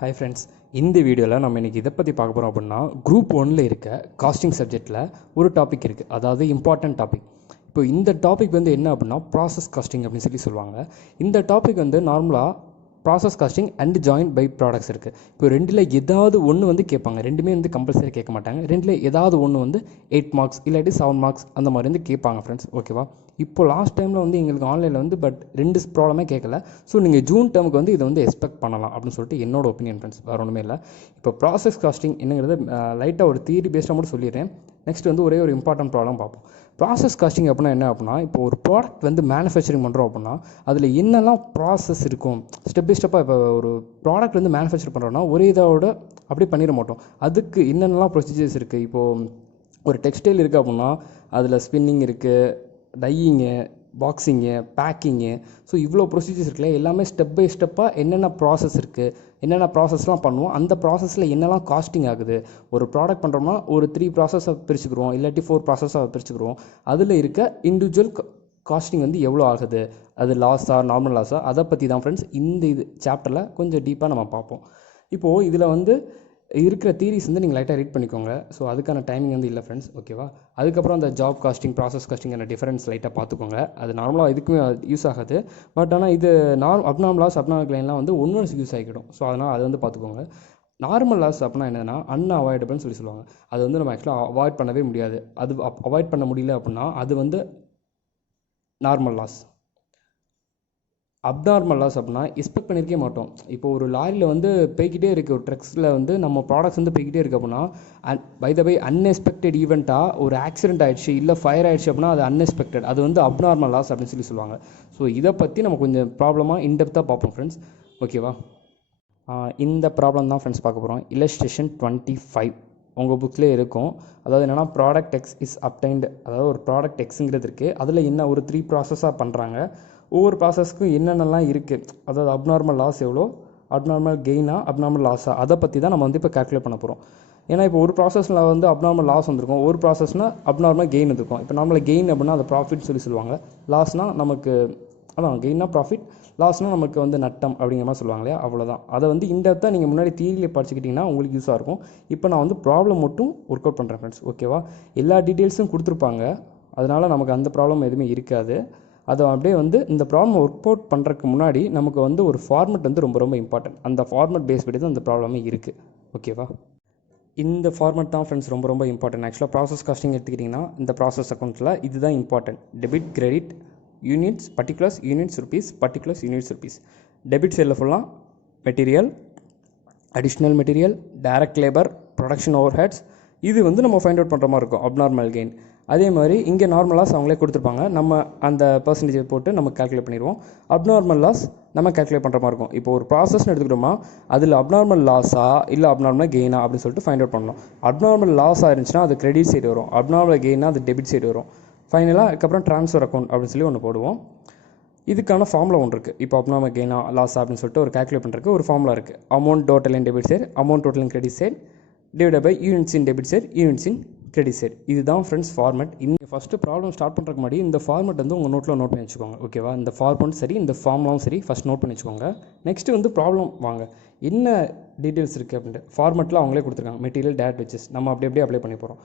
Hi friends, இந்த வீடியோவில் நம்ம இன்றைக்கி இதை பற்றி பார்க்க போகிறோம் அப்படின்னா குரூப் 1ல் இருக்க காஸ்டிங் சப்ஜெக்டில் ஒரு டாபிக் இருக்குது, அதாவது இம்பார்ட்டன்ட் டாபிக். இப்போ இந்த டாபிக் வந்து என்ன அப்படின்னா ப்ராசஸ் காஸ்டிங் அப்படின்னு சொல்லுவாங்க. இந்த டாபிக் வந்து நார்மலாக process costing and joint by products இருக்குது. இப்போ ரெண்டில் ஏதாவது ஒன்று வந்து கேட்பாங்க, ரெண்டுமே வந்து கம்பல்சரி கேட்க மாட்டாங்க. ரெண்டில் ஏதாவது ஒன்று வந்து 8 மார்க்ஸ் இல்லாட்டி 7 மார்க்ஸ் அந்த மாதிரி வந்து கேட்பாங்க ஃப்ரெண்ட்ஸ், ஓகேவா. இப்போ லாஸ்ட் டைமில் வந்து எங்களுக்கு ஆன்லைனில் வந்து பட் 2 ப்ராப்ளமே கேட்கல. ஸோ நீங்கள் ஜூன் டேர்முக்கு வந்து இதை வந்து எக்ஸ்பெக்ட் பண்ணலாம் அப்படின்னு சொல்லிட்டு என்னோட ஒப்பீனியன் ஃப்ரெண்ட்ஸ், வேறு ஒன்றுமே இல்லை. இப்போ ப்ராசஸ் காஸ்டிங் என்னங்கிறது லைட்டாக ஒரு தியரி பேஸ்டாக மட்டும் சொல்லிடுறேன். நெக்ஸ்ட் வந்து ஒரே ஒரு இம்பார்ட்டன்ட் ப்ராப்ளம் பார்ப்போம். ப்ராசஸ் காஸ்டிங் அப்படின்னா என்ன அப்படின்னா, இப்போ ஒரு ப்ராடக்ட் வந்து மேனுஃபேக்சரிங் பண்ணுறோம் அப்படின்னா அதில் என்னெல்லாம் ப்ராசஸ் இருக்கும், ஸ்டெப் பை ஸ்டெப்பாக. இப்போ ஒரு ப்ராடக்ட் வந்து மேனுஃபேக்சர் பண்ணுறோன்னா ஒரே இதோட அப்படியே பண்ணிட மாட்டோம். அதுக்கு என்னென்னலாம் ப்ரொசீஜர்ஸ் இருக்குது. இப்போது ஒரு டெக்ஸ்டைல் இருக்குது அப்படின்னா அதில் ஸ்பின்னிங் இருக்குது, டையிங்கு, பாக்ஸிங்கு, பேக்கிங்கு. ஸோ இவ்வளோ ப்ரொசீஜர்ஸ் இருக்குல்ல, எல்லாமே ஸ்டெப் பை ஸ்டெப்பாக என்னென்ன ப்ராசஸ் இருக்குது, என்னென்ன ப்ராசஸ்லாம் பண்ணுவோம், அந்த ப்ராசஸில் என்னெல்லாம் காஸ்டிங் ஆகுது. ஒரு ப்ராடக்ட் பண்ணுறோம்னா ஒரு 3 ப்ராசஸாக பிரிச்சுக்கிறோம், இல்லாட்டி 4 ப்ராசஸாக பிரிச்சுக்கிறோம். அதில் இருக்க இண்டிவிஜுவல் காஸ்டிங் வந்து எவ்வளோ ஆகுது, அது லாஸா நார்மல் லாஸா, அதை பற்றி தான் ஃப்ரெண்ட்ஸ் இந்த சாப்டரில் கொஞ்சம் டீப்பாக நம்ம பார்ப்போம். இப்போது இதில் வந்து இருக்கிற தியரிஸ் வந்து நீங்கள் லைட்டாக ரீட் பண்ணிக்கோங்க. ஸோ அதுக்கான டைமிங் வந்து இல்லை ஃப்ரெண்ட்ஸ், ஓகேவா. அதுக்கப்புறம் அந்த ஜாப் காஸ்டிங், ப்ராசஸ் காஸ்டிங்கான டிஃபரன்ஸ் லைட்டாக பார்த்துக்கோங்க. அது நார்மலாக இதுக்குமே யூஸ் ஆகாது. பட் ஆனால் இது அப்நார்மல் லாஸ், அப்நார்மல் கிளைன்லாம் வந்து ஒன்வர்ஸ் யூஸ் ஆகிடும். ஸோ அதனால் அது வந்து பார்த்துக்கோங்க. நார்மல் லாஸ் அப்படின்னா என்னென்னா அன்அவாய்டபிள்னு சொல்லுவாங்க. அது வந்து நம்ம ஆக்சுவலாக அவாய்ட் பண்ணவே முடியாது. அது அவாய்ட் பண்ண முடியல அப்படின்னா அது வந்து நார்மல் லாஸ். அப்நார்மல் லாஸ் அப்படின்னா எக்ஸ்பெக்ட் பண்ணியிருக்கே மாட்டோம். இப்போ ஒரு லாரியில் வந்து போய்கிட்டே இருக்குது, ஒரு ட்ரக்ஸில் வந்து நம்ம ப்ராடக்ட்ஸ் வந்து போய்கிட்டே இருக்குது அப்படின்னா பை த பை அன்எக்ஸ்பெக்டட் ஈவெண்ட்டாக ஒரு ஆக்சிடென்ட் ஆகிடுச்சு, இல்லை ஃபயர் ஆகிடுச்சு அப்படின்னா அது அன்எக்ஸ்பெக்டட், அது வந்து அப்நார்மல் லாஸ் அப்படின்னு சொல்லுவாங்க. ஸோ இதை பற்றி நம்ம கொஞ்சம் ப்ராப்ளமாக இன்டெப்த்தாக பார்ப்போம் ஃப்ரெண்ட்ஸ், ஓகேவா. இந்த ப்ராப்ளம் தான் ஃப்ரெண்ட்ஸ் பார்க்க போகிறோம். இல்லஸ்ட்ரேஷன் 25 உங்கள் புக்லேயே இருக்கும். அதாவது என்னென்னா ப்ராடக்ட் எக்ஸ் இஸ் அப்டைன்டு, அதாவது ஒரு ப்ராடக்ட் எக்ஸுங்கிறது இருக்குது. அதில் என்ன ஒரு 3 ப்ராசஸாக பண்ணுறாங்க. ஒவ்வொரு ப்ராசஸ்க்கும் என்னென்னலாம் இருக்குது, அதாவது அப்நார்மல் லாஸ் எவ்வளோ, அப்நார்மல் கெயினா, அப்நார்மல் லாஸா, அதை பற்றி தான் நம்ம வந்து இப்போ கால்குலேட் பண்ண போகிறோம். ஏன்னா இப்போ ஒரு ப்ராசஸில் வந்து அப்நார்மல் லாஸ் வந்திருக்கும், ஒரு ப்ராசஸ்னால் அப்நார்மல் கெயின் இருக்கும். இப்போ நார்மலாக கெயின் அப்படின்னா அது ப்ராஃபிட் சொல்லுவாங்க. லாஸ்னால் நமக்கு அதான் கெயின்னா ப்ராஃபிட், லாஸ்னால் நமக்கு வந்து நட்டம் அப்படிங்கிற மாதிரி சொல்லுவாங்க இல்லையா, அவ்வளோதான். அதை வந்து இன்டெப்த்தாக நீங்கள் முன்னாடி தியரியில் படிச்சுக்கிட்டிங்கன்னா உங்களுக்கு யூஸாக இருக்கும். இப்போ நான் வந்து ப்ராப்ளம் மட்டும் ஒர்க் அவுட் பண்ணுறேன் ஃப்ரெண்ட்ஸ், ஓகேவா. எல்லா டீட்டெயில்ஸும் கொடுத்துருப்பாங்க, அதனால் நமக்கு அந்த ப்ராப்ளம் எதுவுமே இருக்காது. அதை அப்படியே வந்து இந்த ப்ராப்ளம் ஒர்க் அவுட் பண்ணுறதுக்கு முன்னாடி நமக்கு வந்து ஒரு ஃபார்மெட் வந்து ரொம்ப ரொம்ப இம்பார்ட்டன்ட். அந்த ஃபார்மெட் பேஸ் படி தான் அந்த ப்ராப்ளமே இருக்குது, ஓகேவா. இந்த ஃபார்மெட் தான் ஃப்ரெண்ட்ஸ் ரொம்ப ரொம்ப இம்பார்ட்டன்ட். ஆக்சுவலாக ப்ராசஸ் காஸ்டிங் எடுத்துக்கிட்டிங்கன்னா இந்த ப்ராசஸ் அக்கௌண்ட்டில் இதுதான் important. Debit, credit, units, particulars, units rupees, particulars, units rupees. Debit சைடில் ஃபுல்லாக material, additional material, direct labour, production overheads. இது வந்து நம்ம ஃபைண்ட் அவுட் பண்ணுற மாதிரி இருக்கும், அப்நார்மல் கெயின். அதே மாதிரி இங்கே நார்மல் லாஸ் அவங்களே கொடுத்துருப்பாங்க, நம்ம அந்த பர்சன்டேஜை போட்டு நம்ம கால்குலேட் பண்ணிடுவோம். அப்நார்மல் லாஸ் நம்ம கால்குலேட் பண்ணுற மாதிரி இருக்கும். இப்போ ஒரு ப்ராசஸ்னு எடுத்துக்கிட்டோம்னா அதில் அப்நார்மல் லாஸா இல்லை அப்நார்மல் கெயினா அப்படின்னு சொல்லிட்டு ஃபைண்ட் அவுட் பண்ணணும். அப்நார்மல் லாஸாக இருந்துச்சுன்னா அது கிரெடிட் சைடு வரும், அப்நார்மல் கெயினா அது டெபிட் சைடு வரும். ஃபைனலாக அதுக்கப்புறம் ட்ரான்ஸ்ஃபர் அக்கௌண்ட் அப்படின்னு சொல்லி ஒன்று போடுவோம். இதுக்கான ஃபார்முலா ஒன்று இருக்குது. இப்போ அப்நார்மல் கெயினா லாஸ் அப்படின்னு சொல்லிட்டு ஒரு கால்குலேட் பண்ணுறதுக்கு ஒரு ஃபார்முலா இருக்குது. Amount total in debit side, amount total in credit side divided by units in debit side, units in credit side. இதுதான் ஃப்ரெண்ட்ஸ் ஃபார்மெட். இந்த ஃபஸ்ட்டு ப்ராப்ளம் ஸ்டார்ட் பண்ணுறதுக்கு முன்னாடி இந்த ஃபார்மெட் வந்து உங்கள் நோட்டில் நோட் பண்ணி வச்சுக்கோங்க, ஓகேவா. இந்த ஃபார்மெட்டும் சரி, இந்த ஃபார்முலாவும் சரி, ஃபஸ்ட் நோட் பண்ணி வச்சுக்கோங்க. நெக்ஸ்ட்டு வந்து ப்ராப்ளம் வாங்க, என்ன டீட்டெயில்ஸ் இருக்குது அப்படின்ட்டு. ஃபார்மெட்டில் அவங்களே கொடுத்துருக்காங்க, மெட்டீரியல், டேரக்ட் வெஜஸ். நம்ம அப்படியே அப்ளை பண்ணி போகிறோம்.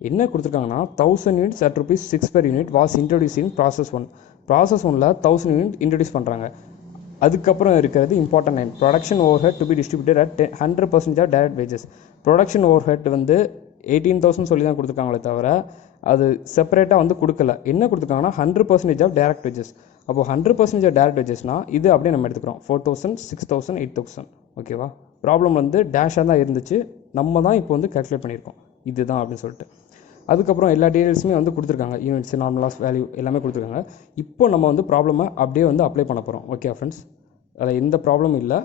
என்ன கொடுத்துருக்காங்கன்னா 1000 units at ₹6 per unit was introduced in process 1. Process 1ல் 1000 யூனிட் இன்ட்ரடியூஸ் பண்ணுறாங்க. அதுக்கப்புறம் இருக்கிறது important line, production overhead to be distributed at 100% of direct wages. Production overhead வந்து 18,000 சொல்லி தான் கொடுத்துருக்காங்களே தவிர அது செப்பரேட்டாக வந்து கொடுக்கல. என்ன கொடுத்துருக்காங்கன்னா 100% ஆஃப் டைரக்ட் வேஜஸ். அப்போது 100% ஆஃப் டைரக்ட் வேஜஸ்னால் இது அப்படியே நம்ம எடுத்துக்கிறோம், 4,000, 6,000, 8,000, ஓகேவா. ப்ராப்ளம் வந்து டேஷாக தான் இருந்துச்சு, நம்ம தான் இப்போ வந்து கால்குலேட் பண்ணியிருக்கோம் இதுதான் அப்படின்னு சொல்லிட்டு. அதுக்கப்புறம் எல்லா டீட்டெயில்ஸுமே வந்து கொடுத்துருக்காங்க, யூனிட்ஸ், நார்மல் லாஸ், வேல்யூ எல்லாமே கொடுத்துருக்காங்க. இப்போ நம்ம வந்து ப்ராப்ளமை அப்படியே வந்து அப்ளை பண்ண போகிறோம், ஓகே ஃப்ரெண்ட்ஸ். அதில் எந்த ப்ராப்ளமும் இல்லை,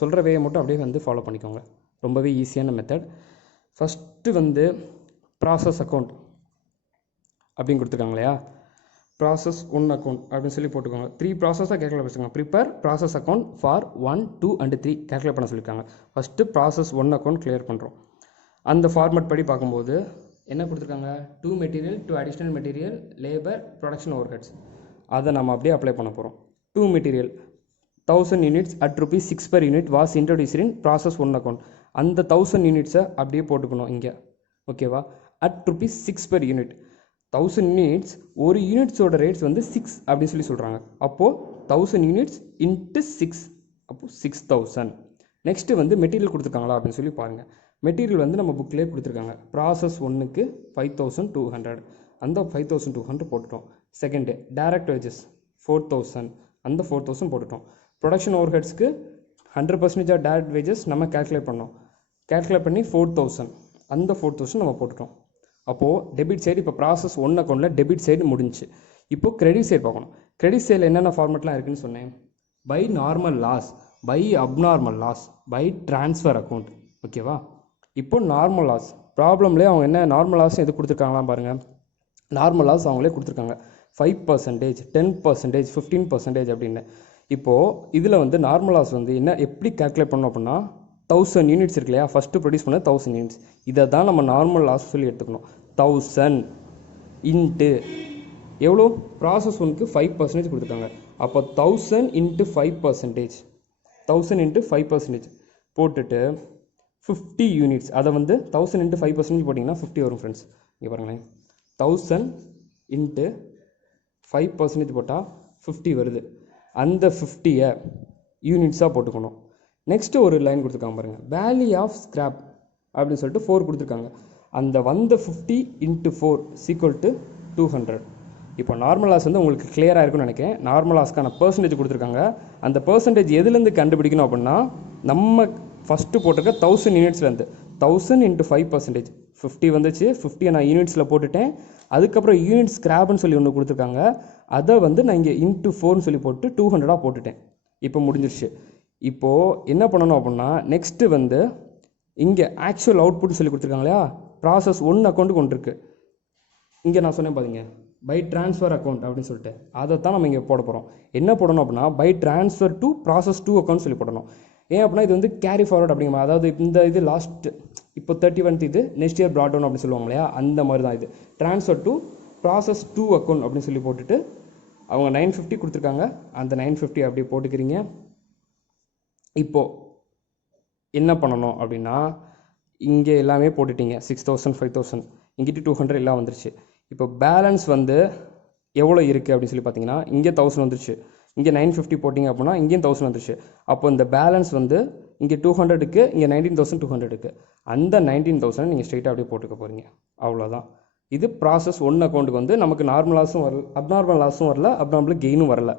சொல்கிற வேயை மட்டும் அப்படியே வந்து ஃபாலோ பண்ணிக்கோங்க. ரொம்பவே ஈஸியான மெத்தட். ஃபஸ்ட்டு வந்து ப்ராசஸ் அக்கௌண்ட் அப்படின்னு கொடுத்துருக்காங்க இல்லையா, ப்ராசஸ் 1 அக்கௌண்ட் அப்படின்னு சொல்லி போட்டுக்கோங்க. 3 ப்ராசஸாக கேல்குலேட் பண்ணிக்கோங்க. Prepare process account for 1, 2 and 3 calculate பண்ண சொல்லியிருக்காங்க. ஃபஸ்ட்டு ப்ராசஸ் 1 அக்கௌண்ட் கிளியர் பண்ணுறோம். அந்த ஃபார்மேட் படி பார்க்கும்போது என்ன கொடுத்துருக்காங்க, 2 material, 2 additional material, labour, production overheads. அதை நம்ம அப்படியே அப்ளை பண்ண போகிறோம். 2 material 1000 units at rupees 6 per unit was introduced in process 1 account. அந்த 1000 யூனிட்ஸை அப்படியே போட்டுக்கணும் இங்கே. ஓகேவா? At rupees 6 per unit. 1000 units, ஒரு யூனிட்ஸோட ரேட்ஸ் வந்து 6 அப்படின்னு சொல்கிறாங்க. அப்போது 1000 யூனிட்ஸ் இன்ட்டு 6, அப்போது 6000. நெக்ஸ்ட்டு வந்து மெட்டீரியல் கொடுத்துருக்காங்களா அப்படின்னு சொல்லி பாருங்கள். மெட்டீரியல் வந்து நம்ம புக்லேயே கொடுத்துருக்காங்க. ப்ராசஸ் 1க்கு 5200, அந்த 5200 போட்டுட்டோம். செகண்டு டைரக்ட் வேஜஸ் 4000, அந்த 4000 போட்டுட்டோம். ப்ரொடக்ஷன் ஓவர் ஹெட்ஸ்க்கு 100% ஆஃப் டைரக்ட் வேஜஸ் நம்ம கேல்குலேட் பண்ணோம். கேல்குலேட் பண்ணி 4000, அந்த 4000 நம்ம போட்டுட்டோம். அப்போது டெபிட் சைடு இப்போ ப்ராசஸ் 1 அக்கௌண்ட்டில் டெபிட் சைடு முடிஞ்சு. இப்போது கிரெடிட் சைடு பார்க்கணும். கிரெடிட் சைடில் என்னென்ன ஃபார்மெட்லாம் இருக்குதுன்னு சொன்னேன். By normal loss, by abnormal loss, by transfer account. ஓகேவா? இப்போ நார்மல் லாஸ் ப்ராப்ளம்லேயே அவங்க என்ன நார்மல் லாஸ் எது கொடுத்துருக்காங்களாம் பாருங்கள். நார்மல் லாஸ் அவங்களே கொடுத்துருக்காங்க 5%, 10%, 15% அப்படின்னு. இப்போது இதில் வந்து நார்மல் லாஸ் வந்து என்ன எப்படி கால்குலேட் பண்ணோம் அப்படின்னா 1000 யூனிட்ஸ் இருக்கு இல்லையா, ஃபஸ்ட்டு ப்ரொடியூஸ் பண்ண 1000 யூனிட்ஸ், இதை தான் நம்ம நார்மல் லாஸ் சொல்லி எடுத்துக்கணும். 1000 இன்ட்டு எவ்வளோ, ப்ராசஸ் 1க்கு 5% கொடுத்துருக்காங்க. அப்போ 1000 இன்ட்டு 5%, 1000 இன்ட்டு 5% போட்டுட்டு 50 யூனிட்ஸ், அதை வந்து 1000 இன்ட்டு 5% போட்டிங்கன்னா 50 வரும் ஃப்ரெண்ட்ஸ். இங்கே பாருங்களேன், 1000 இன்ட்டு 5% போட்டால் 50 வருது. அந்த 50யை யூனிட்ஸாக போட்டுக்கணும். நெக்ஸ்ட்டு ஒரு லைன் கொடுத்துருக்காங்க பாருங்கள், வேல்யூ ஆஃப் ஸ்கிராப் அப்படின்னு சொல்லிட்டு 4 கொடுத்துருக்காங்க. அந்த வந்த 50 இன்ட்டு 4 = 200. இப்போ நார்மல் லாஸ் வந்து உங்களுக்கு கிளியராக இருக்குன்னு நினைக்கிறேன். நார்மல் லாஸ்க்கான பர்சன்டேஜ் கொடுத்துருக்காங்க. அந்த பர்சன்டேஜ் எதுலேருந்து கண்டுபிடிக்கணும் அப்படின்னா நம்ம ஃபஸ்ட்டு போட்டிருக்க 1000 யூனிட்ஸ்லேருந்து 1000 இன்ட்டு 5%, 50 வந்துச்சு. 50 நான் யூனிட்ஸில் போட்டுட்டேன். அதுக்கப்புறம் யூனிட் ஸ்கிராப்னு சொல்லி ஒன்று கொடுத்துருக்காங்க. அதை வந்து நான் இங்கே இன்ட்டு 4ன்னு சொல்லி போட்டு 200 போட்டுட்டேன். இப்போ முடிஞ்சிருச்சு. இப்போது என்ன பண்ணணும் அப்படின்னா நெக்ஸ்ட்டு வந்து இங்கே ஆக்சுவல் அவுட்புட்னு சொல்லி கொடுத்துருக்காங்க இல்லையா, ப்ராசஸ் 1 அக்கௌண்ட்டுக்கு ஒன்று இருக்குது. இங்கே நான் சொன்னேன் பாருங்க, பை ட்ரான்ஸ்ஃபர் அக்கௌண்ட் அப்படின்னு சொல்லிட்டு அதை தான் நம்ம இங்கே போட போகிறோம். என்ன போடணும் அப்படின்னா by transfer to process 2 account சொல்லி போடணும். ஏன் அப்படின்னா இது வந்து கேரி ஃபார்வர்ட் அப்படிங்கிற, அதாவது இந்த இது லாஸ்ட் இப்போ 31 இது நெக்ஸ்ட் இயர் ப்ராட் டவுன் அப்படின்னு சொல்லுவாங்க இல்லையா, அந்த மாதிரி தான் இது. ட்ரான்ஸ்ஃபர் டு ப்ராசஸ் 2 அக்கௌண்ட் அப்படின்னு சொல்லி போட்டுட்டு அவங்க 950 கொடுத்துருக்காங்க. அந்த 950 அப்படியே போட்டுக்கிறீங்க. இப்போது என்ன பண்ணணும் அப்படின்னா இங்கே எல்லாமே போட்டுட்டீங்க. 6000, 5000, இங்கிட்டு 200 எல்லாம் வந்துருச்சு. இப்போ பேலன்ஸ் வந்து எவ்வளோ இருக்குது அப்படின்னு சொல்லி பார்த்தீங்கன்னா இங்கே 1000 வந்துருச்சு. இங்கே 950 போட்டிங்க அப்படின்னா இங்கேயும் 1000 வந்துருச்சு. அப்போ இந்த பேலன்ஸ் வந்து இங்கே 200க்கு, இங்கே 19200க்கு. அந்த 19000 நீங்கள் ஸ்ட்ரெயிட்டாக அப்படியே போட்டுக்க போகிறீங்க. அவ்வளோதான். இது ப்ராசஸ் 1 அக்கௌண்ட்டுக்கு வந்து நமக்கு நார்மல் லாஸும் வரல, அப்நார்மல் லாஸும் வரல, அப்நார்மல் கெயினும் வரல.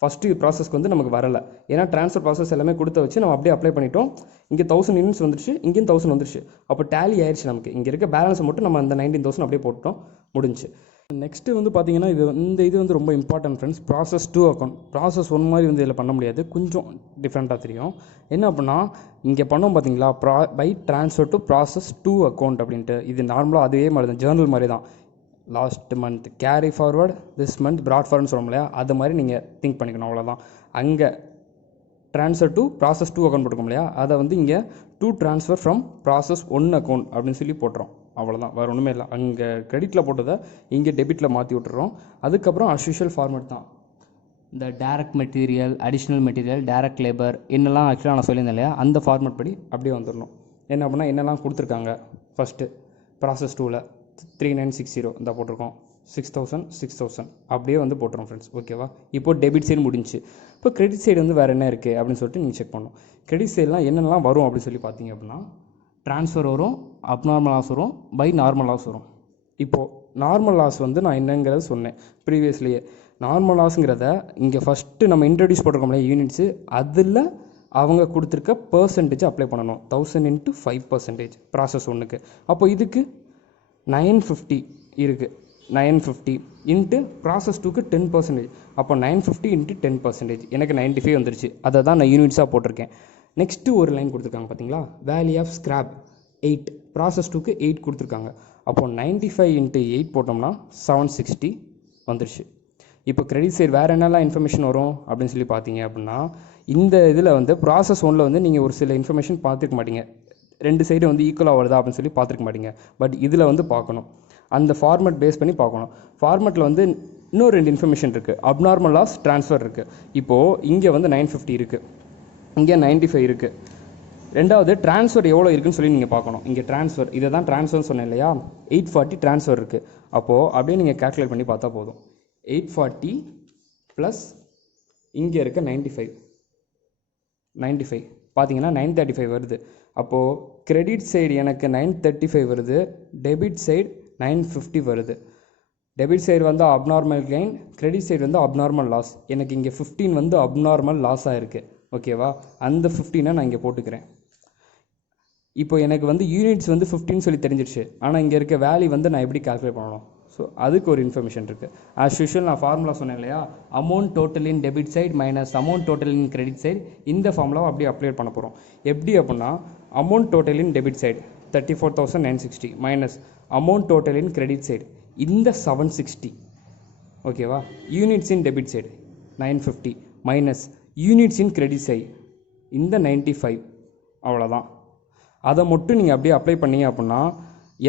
ஃபஸ்ட்டு ப்ராசஸ்க்கு வந்து நமக்கு வரலை. ஏன்னா ட்ரான்ஸ்ஃபர் ப்ராசஸ் எல்லாமே கொடுத்த வச்சு நம்ம அப்படியே அப்ளை பண்ணிட்டோம். இங்கே 1000 யூனிட்ஸ் வந்துருச்சு, இங்கேயும் 1000 வந்துருச்சு. அப்போ டேலி ஆயிடுச்சு நமக்கு. இங்கே இருக்க பேலன்ஸை மட்டும் நம்ம அந்த 19000 அப்படியே போட்டோம், முடிஞ்சு. நெக்ஸ்ட்டு வந்து பார்த்தீங்கன்னா இது வந்து ரொம்ப important friends. Process 2 account process 1 மாதிரி வந்து இதில் பண்ண முடியாது, கொஞ்சம் டிஃப்ரெண்ட்டாக தெரியும். என்ன அப்படின்னா இங்கே பண்ணோம் பார்த்தீங்களா, by transfer to process 2 account அப்படின்ட்டு. இது நார்மலாக அதே மாதிரி தான், ஜேர்னல் மாதிரி தான். Last month carry forward, this month brought ஃபார்வர்ட்னு சொல்ல முடியாது, அது மாதிரி நீங்கள் திங்க் பண்ணிக்கணும். அவ்வளோதான். அங்கே ட்ரான்ஸ்ஃபர் டு ப்ராசஸ் 2 அக்கௌண்ட் போட்டுக்கோம் இல்லையா, அதை வந்து இங்கே to transfer from process 1 account அப்படின்னு சொல்லி போட்டுறோம். அவ்வளோதான், வேறு ஒன்றுமே இல்லை. அங்கே கிரெடிட்டில் போட்டதை இங்கே டெபிட்டில் மாற்றி விட்டுறோம். அதுக்கப்புறம் அஸ்யூஷுவல் ஃபார்மேட் தான். இந்த direct material, additional material, direct labour என்னெல்லாம் ஆக்சுவலாக நான் சொல்லியிருந்தேன் இல்லையா, அந்த ஃபார்மேட் படி அப்படியே வந்துடணும். என்ன அப்படின்னா என்னெல்லாம் கொடுத்துருக்காங்க, ஃபஸ்ட்டு ப்ராசஸ் 2ல் 3960 இந்த போட்டிருக்கோம், 6000 6000 அப்படியே வந்து போட்டுரும் ஃப்ரெண்ட்ஸ். ஓகேவா? இப்போ டெபிட் சைடு முடிஞ்சு. இப்போ கிரெடிட் சைடு வந்து வேறு என்ன இருக்குது அப்படின்னு சொல்லிட்டு நீங்கள் செக் பண்ணணும். கிரெடிட் சைடெலாம் என்னென்னலாம் வரும் அப்படின்னு சொல்லி பார்த்தீங்க அப்படின்னா ட்ரான்ஸ்ஃபர் வரும், அப்நார்மல் லாஸ் வரும், பை நார்மல் லாஸ் வரும். இப்போது நார்மல் லாஸ் வந்து நான் என்னங்கிறத சொன்னேன் ப்ரீவியஸ்லேயே. நார்மல் லாஸுங்கிறத இங்கே ஃபஸ்ட்டு நம்ம இன்ட்ரடியூஸ் போட்டிருக்கோம்ல யூனிட்ஸு, அதில் அவங்க கொடுத்துருக்க பர்சன்டேஜ் அப்ளை பண்ணணும். 1000 இன்ட்டு 5% ப்ராசஸ் 1க்கு. அப்போ இதுக்கு 950 இருக்குது. 950 இன்ட்டு ப்ராசஸ் 2க்கு 10%. அப்போ 950 இன்ட்டு 10%, எனக்கு 95 வந்துருச்சு. அதை தான் நான் யூனிட்ஸாக போட்டிருக்கேன். நெக்ஸ்ட்டு ஒரு லைன் கொடுத்துருக்காங்க பார்த்தீங்களா, வேல்யூ ஆஃப் ஸ்கிராப் 8, ப்ராசஸ் 2க்கு 8 கொடுத்துருக்காங்க. அப்போது 95 இன்ட்டு 8 போட்டோம்னா 760 வந்துருச்சு. இப்போ கிரெடிட் சைடு வேறு என்னெல்லாம் இன்ஃபர்மேஷன் வரும் அப்படின்னு சொல்லி பார்த்தீங்க அப்படின்னா இந்த இதில் வந்து ப்ராசஸ் 1ல் வந்து நீங்கள் ஒரு சில இன்ஃபர்மேஷன் பார்த்துருக்க மாட்டீங்க. 2 சைடு வந்து ஈக்குவலாக வருதா அப்படின்னு சொல்லி பார்த்துருக்க மாட்டீங்க. பட் இதில் வந்து பார்க்கணும், அந்த ஃபார்மேட் பேஸ் பண்ணி பார்க்கணும். ஃபார்மேட்டில் வந்து இன்னொரு 2 இன்ஃபர்மேஷன் இருக்குது. அப்நார்மல் லாஸ், ட்ரான்ஸ்ஃபர் இருக்குது. இப்போது இங்கே வந்து 950 இருக்குது, இங்கே 95 இருக்குது. ரெண்டாவது ட்ரான்ஸ்ஃபர் எவ்வளோ இருக்குன்னு சொல்லி நீங்கள் பார்க்கணும். இங்கே ட்ரான்ஸ்ஃபர், இதை தான் ட்ரான்ஸ்ஃபர்னு சொன்னேன் இல்லையா, 840 ட்ரான்ஸ்ஃபர் இருக்குது. அப்போது அப்படியே நீங்கள் கேல்குலேட் பண்ணி பார்த்தா போதும். 840 ப்ளஸ் இங்கே இருக்க 95 பார்த்தீங்கன்னா 935 வருது. அப்போது கிரெடிட் சைடு எனக்கு 935 வருது, டெபிட் சைடு 950 வருது. டெபிட் சைடு வந்து அப்நார்மல் கெயின், கிரெடிட் சைடு வந்து அப்நார்மல் லாஸ். எனக்கு இங்கே 15 வந்து அப்நார்மல் லாஸாக இருக்குது. ஓகேவா, அந்த 15 நான் இங்கே போட்டுக்கிறேன். இப்போ எனக்கு வந்து யூனிட்ஸ் வந்து 15 சொல்லி தெரிஞ்சிடுச்சு. ஆனால் இங்கே இருக்க வேல்யூ வந்து நான் எப்படி கால்குலேட் பண்ணணும்? ஸோ அதுக்கு ஒரு இன்ஃபர்மேஷன் இருக்குது. ஆஸ் யூஷுவல் நான் ஃபார்முலா சொன்னேன் இல்லையா, amount total in debit side minus amount total in credit side. இந்த ஃபார்முலாவை அப்படியே அப்ளை பண்ண போகிறோம். எப்படி அப்படின்னா, amount total in debit side 34,960 minus amount total in credit side இந்த 760. ஓகேவா, units in debit side 950 minus units in credit side இந்த 95. அவ்வளோதான். அதை மட்டும் நீங்கள் அப்படியே அப்ளை பண்ணீங்க அப்படின்னா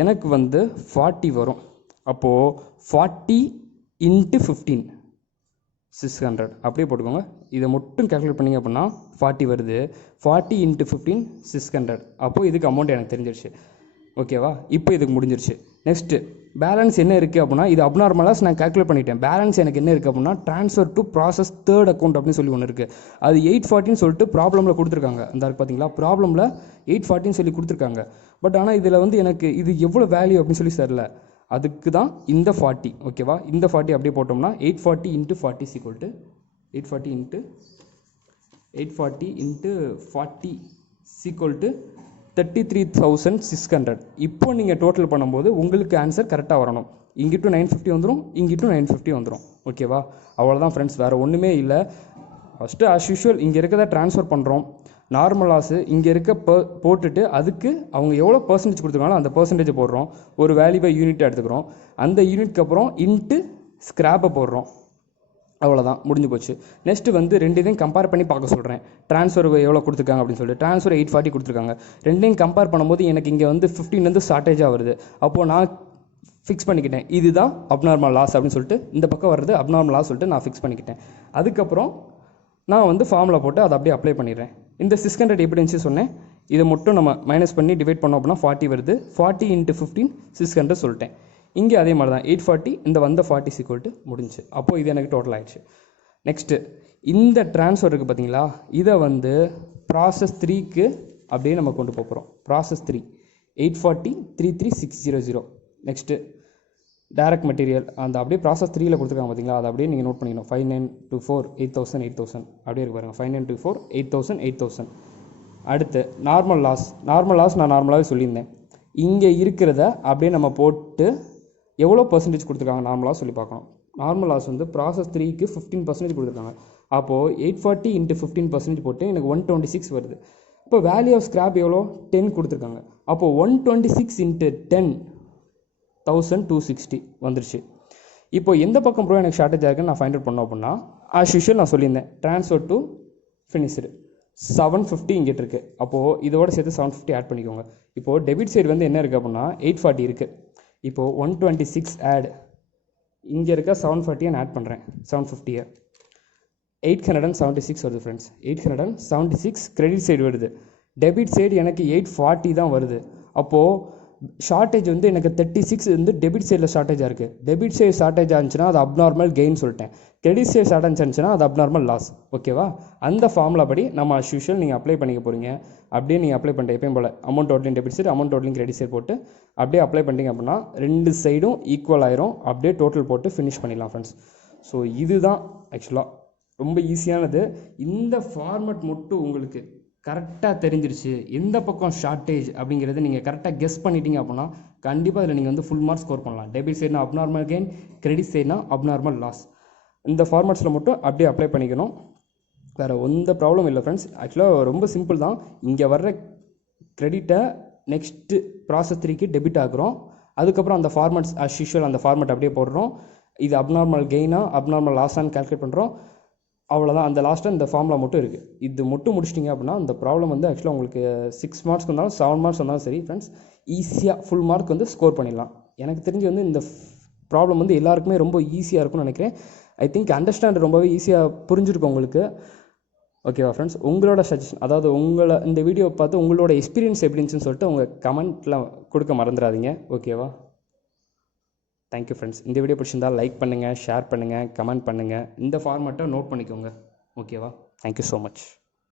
எனக்கு வந்து 40 வரும். அப்போது 40 × 15 600 அப்படியே போட்டுக்கோங்க. இதை மட்டும் கேல்குலேட் பண்ணிங்க அப்படின்னா 40 வருது. 40 × 15 600. அப்போது இதுக்கு அமௌண்ட் எனக்கு தெரிஞ்சிருச்சு. ஓகேவா, இப்போ இதுக்கு முடிஞ்சிருச்சு. நெக்ஸ்ட்டு பேலன்ஸ் என்ன இருக்குது அப்படின்னா, இது அப்நார்மலாக நான் கேல்குலேட் பண்ணிட்டேன். பேலன்ஸ் எனக்கு என்ன இருக்குது அப்படின்னா, transfer to process third account அப்படின்னு சொல்லி ஒன்று இருக்குது. அது 840 சொல்லிட்டு ப்ராப்ளமில் கொடுத்துருக்காங்க. அந்த பார்த்தீங்களா, ப்ராப்ளமில் 840 சொல்லி கொடுத்துருக்காங்க. பட் ஆனால் இதில் வந்து எனக்கு இது எவ்வளோ வேல்யூ அப்படின்னு சொல்லி தரல. அதுக்கு தான் இந்த 40. ஓகேவா, இந்த 40 அப்படியே போட்டோம்னா 840 × 40 = 33,600. இப்போ நீங்கள் டோட்டல் பண்ணும்போது உங்களுக்கு ஆன்சர் கரெக்டாக வரணும். இங்கிட்டும் 950 வந்துடும், இங்கிட்டும் 950 வந்துடும். ஓகேவா, அவ்வளோதான் ஃப்ரெண்ட்ஸ், வேறு ஒன்றுமே இல்லை. ஃபஸ்ட்டு ஆஸ் யூஷுவல் இங்கே இருக்கிறத ட்ரான்ஸ்ஃபர் பண்ணுறோம். நார்மல் லாஸு இங்கே இருக்க போட்டுட்டு அதுக்கு அவங்க எவ்வளோ பர்சன்டேஜ் கொடுத்துருக்காங்களோ அந்த பர்சன்டேஜ் போடுறோம். ஒரு வேல்யூ பை யூனிட் எடுத்துக்கிறோம். அந்த யூனிட்க்கு அப்புறம் இன்ட்டு ஸ்க்ராப்பை போடுறோம். அவ்வளோதான், முடிஞ்சு போச்சு. நெக்ஸ்ட்டு வந்து ரெண்டையும் கம்பேர் பண்ணி பார்க்க சொல்கிறேன். ட்ரான்ஸ்ஃபர் எவ்வளோ கொடுத்துருக்காங்க அப்படின்னு சொல்லிட்டு ட்ரான்ஸ்ஃபர் 840 கொடுத்துருக்காங்க. ரெண்டையும் கம்பேர் பண்ணும்போது எனக்கு இங்கே வந்து 15 வந்து ஷார்ட்டேஜாக வருது. அப்போது நான் ஃபிக்ஸ் பண்ணிக்கிட்டேன் இதுதான் அப்நார்மல் லாஸ் அப்படின்னு சொல்லிட்டு, இந்த பக்கம் வர்றது அப்நார்மல் லாஸ் சொல்லிட்டு நான் ஃபிக்ஸ் பண்ணிக்கிட்டேன். அதுக்கப்புறம் நான் வந்து ஃபார்முலா போட்டு அதை அப்படியே அப்ளை பண்ணிடுறேன். இந்த 600 எப்படி இருந்துச்சு சொன்னேன், இதை மட்டும் நம்ம மைனஸ் பண்ணி டிவைட் பண்ணோம் அப்படின்னா 40 வருது. 40 × 15 600 சொல்லிட்டேன். இங்கே அதே மாதிரி தான் 840 இந்த வந்த 40 = முடிஞ்சு. அப்போது இது எனக்கு டோட்டல் ஆகிடுச்சு. நெக்ஸ்ட்டு இந்த ட்ரான்ஸ்ஃபர் இருக்குது பார்த்தீங்களா, இதை வந்து ப்ராசஸ் 3க்கு அப்படியே நம்ம கொண்டு போகிறோம். ப்ராசஸ் 3 840 33600. நெக்ஸ்ட்டு டைரக்ட் மெட்டீரியல் அந்த அப்படியே ப்ராசஸ் 3ல் கொடுத்துருக்காங்க பார்த்தீங்களா, அதை அப்படியே நீங்கள் நோட் பண்ணிக்கணும். 5924 8000 அப்படியே இருக்கு பாருங்கள். 5924 8000. அடுத்து நார்மல் லாஸ் நான் நார்மலாகவே சொல்லியிருந்தேன். இங்கே இருக்கிறத அப்படியே நம்ம போட்டு எவ்வளோ பர்சன்டேஜ் கொடுத்துருக்காங்க நார்மலாக சொல்லி பார்க்கணும். நார்மல் லாஸ் வந்து ப்ராசஸ் 3க்கு 15% கொடுத்துருக்காங்க. அப்போது 840 × 15% போட்டு எனக்கு 126 வருது. இப்போ வேல்யூ ஆஃப் ஸ்கிராப் எவ்வளோ 10 கொடுத்துருக்காங்க. அப்போது 126 × 10 1260 வந்துருச்சு. இப்போ எந்த பக்கம் ப்ரோ எனக்கு ஷார்ட்டேஜ் இருக்குன்னு நான் ஃபைண்ட் அவுட் பண்ணோம் அப்படின்னா, ஆஸ் யூஷுவல் நான் சொல்லியிருந்தேன் ட்ரான்ஸ்ஃபர் டு ஃபினிஷ்டு 750 இங்கிட்டு இருக்குது. அப்போது இதோட சேர்த்து 750 ஆட் பண்ணிக்கோங்க. இப்போது டெபிட் சைடு வந்து என்ன இருக்குது அப்படின்னா 840 இருக்குது. இப்போது 126 ஆட் இங்கே இருக்க 740 நான் ஆட் பண்ணுறேன். 750 876 வருது ஃப்ரெண்ட்ஸ். 876 கிரெடிட் சைடு வருது. டெபிட் சைடு எனக்கு 840 தான் வருது. அப்போது ஷார்ட்டேஜ் வந்து எனக்கு 36 வந்து டெபிட் சைடில் ஷார்ட்டேஜாக இருக்குது. டெபிட் சைடு ஷார்ட்டேஜ் ஆச்சுன்னா அது அப்நார்மல் கெயின் சொல்லிட்டேன். கிரெடிட் சைடு ஷார்ட்டேஜ் ஆச்சுன்னா அது அப்நார்மல் லாஸ். ஓகேவா, அந்த ஃபார்முலா படி நம்ம அஸ் யூஷுவல் நீங்கள் அப்ளை பண்ணிக்க போகிறீங்க. அப்படியே நீங்கள் அப்ளை பண்ணிட்டு எப்பயும் போல் amount totalling debit side amount totalling credit side போட்டு அப்படியே அப்ளை பண்ணிட்டீங்க அப்படின்னா 2 சைடும் ஈக்குவல் ஆயிரும். அப்படியே டோட்டல் போட்டு ஃபினிஷ் பண்ணிடலாம் ஃப்ரெண்ட்ஸ். ஸோ இதுதான் ஆக்சுவலாக ரொம்ப ஈஸியானது. இந்த ஃபார்மட் மட்டும் உங்களுக்கு கரெக்டாக தெரிஞ்சிருச்சு, எந்த பக்கம் ஷார்ட்டேஜ் அப்படிங்கிறது நீங்கள் கரெக்டாக கெஸ் பண்ணிட்டீங்க அப்படின்னா கண்டிப்பாக இதில் நீங்கள் வந்து ஃபுல் மார்க் ஸ்கோர் பண்ணலாம். டெபிட் சைடுனா அப்நார்மல் கெயின், கிரெடிட் சைடுனா அப்நார்மல் லாஸ். இந்த ஃபார்மட்ஸில் மட்டும் அப்படியே அப்ளை பண்ணிக்கணும். வேறு எந்த ப்ராப்ளம் இல்லை ஃப்ரெண்ட்ஸ். ஆக்சுவலாக ரொம்ப சிம்பிள் தான். இங்கே வர்ற கிரெடிட்டை நெக்ஸ்ட்டு ப்ராசஸ் 3க்கு டெபிட் ஆகுறோம். அதுக்கப்புறம் அந்த ஃபார்மட்ஸ் அஸ் யூஷுவல் அந்த ஃபார்மட் அப்படியே போடுறோம். இது அப்நார்மல் கெயினாக அப்நார்மல் லாஸான்னு கால்குலேட் பண்ணுறோம். அவ்வளோதான். அந்த லாஸ்ட்டாக இந்த ஃபார்முலா மட்டும் இருக்குது. இது மட்டும் முடிச்சிட்டிங்க அப்படின்னா அந்த ப்ராப்ளம் வந்து ஆக்சுவலாக உங்களுக்கு 6 மார்க்ஸ் வந்தாலும் 7 மார்க்ஸ் வந்தாலும் சரி ஃப்ரெண்ட்ஸ், ஈஸியாக ஃபுல் மார்க் வந்து ஸ்கோர் பண்ணிடலாம். எனக்கு தெரிஞ்சு வந்து இந்த ப்ராப்ளம் வந்து எல்லாருக்குமே ரொம்ப ஈஸியாக இருக்கும்னு நினைக்கிறேன். ஐ திங்க் அண்டர்ஸ்டாண்ட் ரொம்பவே ஈஸியாக புரிஞ்சிருக்கும் உங்களுக்கு. ஓகேவா ஃப்ரெண்ட்ஸ், உங்களோட சஜஷன், அதாவது இந்த வீடியோவை பார்த்து உங்களோட எக்ஸ்பீரியன்ஸ் எப்படி இருந்துச்சுன்னு சொல்லிட்டு உங்கள் கமெண்ட்டில் கொடுக்க மறந்துடாதீங்க. ஓகேவா? Thank you friends. இந்த வீடியோ பிடிச்சிருந்தால் லைக் பண்ணுங்கள், ஷேர் பண்ணுங்கள், கமெண்ட் பண்ணுங்கள். இந்த ஃபார்மேட்டை நோட் பண்ணிக்கோங்க. ஓகேவா? Thank you so much.